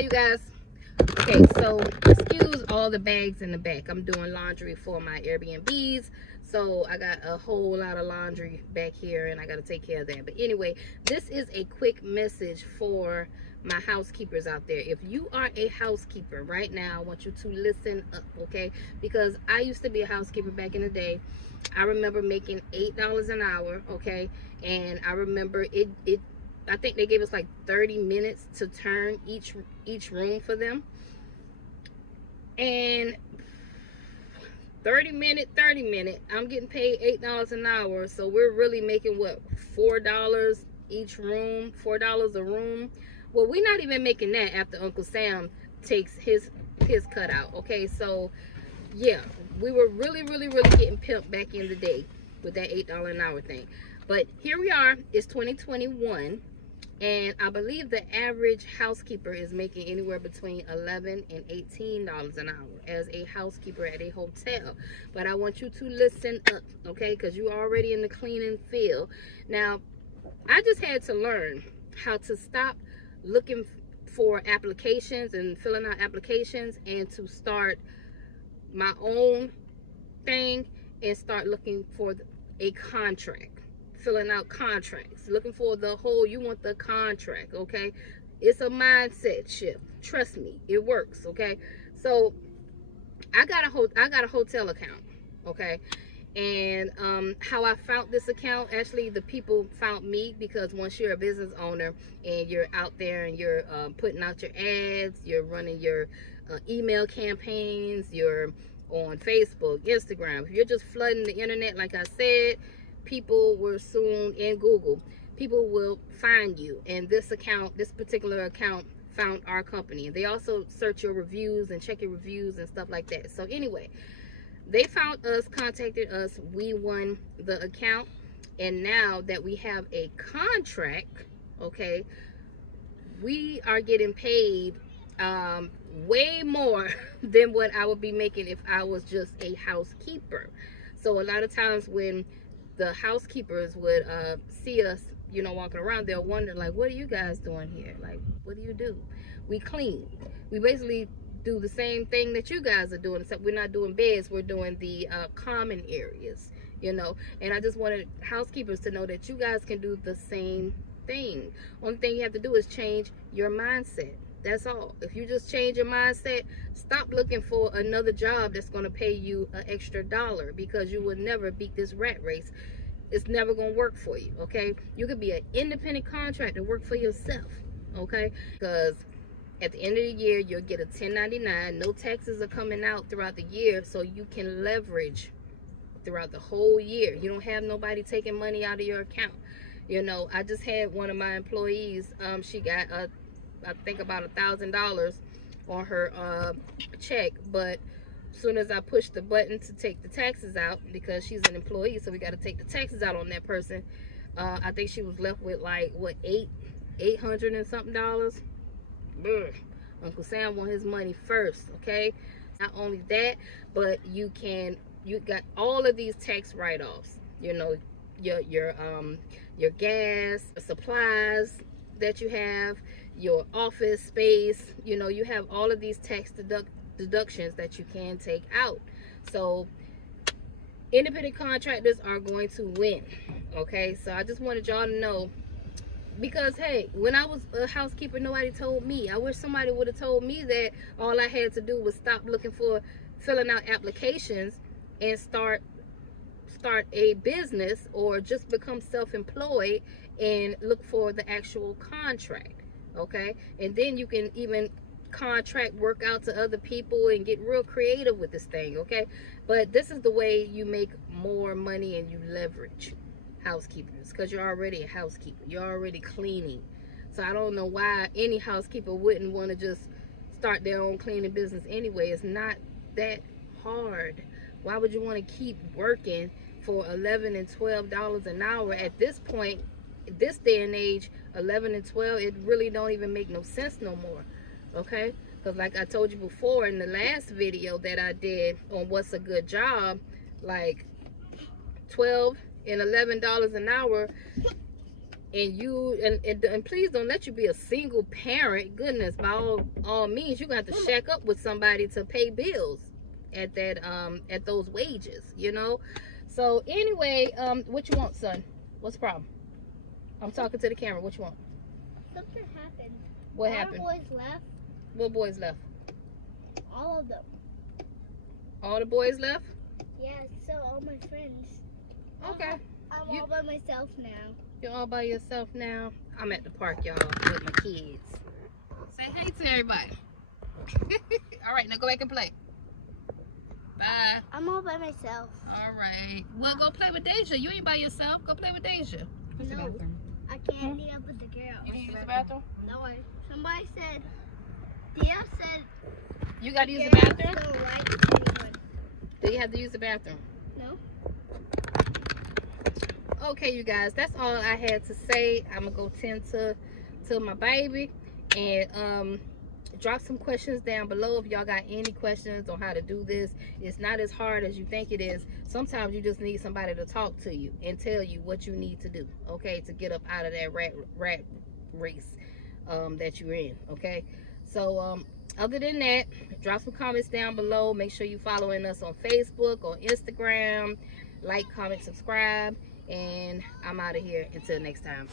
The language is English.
Hey, you guys. Okay, so excuse all the bags in the back. I'm doing laundry for my Airbnbs. So I got a whole lot of laundry back here and I got to take care of that. But anyway, this is a quick message for my housekeepers out there. If you are a housekeeper right now, I want you to listen up, okay? Because I used to be a housekeeper back in the day. I remember making $8 an hour, okay? And I remember I think they gave us like 30 minutes to turn each room for them. And 30 minute, I'm getting paid $8 an hour. So we're really making what, $4 each room, $4 a room. Well, we're not even making that after Uncle Sam takes his cut out. Okay, so yeah, we were really getting pimped back in the day with that $8 an hour thing. But here we are, it's 2021. And I believe the average housekeeper is making anywhere between $11 and $18 an hour as a housekeeper at a hotel. But I want you to listen up, okay? Because you're already in the cleaning field. Now, I just had to learn how to stop looking for applications and filling out applications and to start my own thing and start looking for a contract. Filling out contracts, looking for the whole, you want the contract, okay? It's a mindset shift. Trust me, it works, okay? So I got a hotel account, okay? And how I found this account, actually the people found me, because once you're a business owner and you're out there and you're putting out your ads, you're running your email campaigns, you're on Facebook, Instagram, if you're just flooding the internet, like I said, people will soon, in Google, people will find you. And this particular account found our company. And they also search your reviews and check your reviews and stuff like that. So anyway, they found us, contacted us, we won the account, and now that we have a contract, okay, we are getting paid way more than what I would be making if I was just a housekeeper. So a lot of times when the housekeepers would see us, you know, walking around, they'll wonder, like, what are you guys doing here? Like, what do you do? We clean. We basically do the same thing that you guys are doing, except we're not doing beds, we're doing the common areas, you know. And I just wanted housekeepers to know that you guys can do the same thing. Only thing you have to do is change your mindset. That's all. If you just change your mindset, stop looking for another job that's going to pay you an extra $1, because you will never beat this rat race. It's never going to work for you, okay? You could be an independent contractor, work for yourself, okay? Because at the end of the year, you'll get a 1099. No taxes are coming out throughout the year, so you can leverage throughout the whole year. You don't have nobody taking money out of your account. You know, I just had one of my employees, she got I think about $1,000 on her check, but as soon as I pushed the button to take the taxes out, because she's an employee, so we got to take the taxes out on that person, I think she was left with like what, $800 and something dollars. Ugh. Uncle Sam want his money first, okay? Not only that, but you got all of these tax write-offs, you know, your gas, supplies that you have, your office space, you know, you have all of these tax deductions that you can take out. So independent contractors are going to win, okay? So I just wanted y'all to know, because hey, when I was a housekeeper, nobody told me. I wish somebody would have told me that all I had to do was stop looking for filling out applications and start a business, or just become self-employed and look for the actual contract, okay? And then you can even contract work out to other people and get real creative with this thing, okay? But this is the way you make more money and you leverage housekeepers, because you're already a housekeeper, you're already cleaning. So I don't know why any housekeeper wouldn't want to just start their own cleaning business anyway. It's not that hard. Why would you want to keep working for $11 and $12 an hour? At this point, this day and age, 11 and 12, it really don't even make no sense no more, okay? Because like I told you before in the last video that I did on what's a good job, like $12 and $11 an hour and please don't let you be a single parent. Goodness, by all means, you're gonna have to shack up with somebody to pay bills at that at those wages, you know. So anyway, what you want, son? What's the problem? I'm talking to the camera. What you want? Something happened. What happened? All the boys left. What boys left? All of them. All the boys left? Yeah, so all my friends. Okay. I'm all by myself now. You're all by yourself now? I'm at the park, y'all, with my kids. Say hey to everybody. All right, now go back and play. Bye. I'm all by myself. All right. Well, go play with Deja. You ain't by yourself. Go play with Deja. No, I can't meet up with the girl. You can use the bathroom? No way. Somebody said, Dia said, you got to use the bathroom? Don't like anyone. Do you have to use the bathroom? No. Okay, you guys, that's all I had to say. I'm gonna go tend to my baby, and drop some questions down below if y'all got any questions on how to do this. It's not as hard as you think it is. Sometimes you just need somebody to talk to you and tell you what you need to do, okay, to get up out of that rat race that you're in. Okay, so other than that, drop some comments down below. Make sure you following us on Facebook, on Instagram. Like, comment, subscribe. And I'm out of here until next time.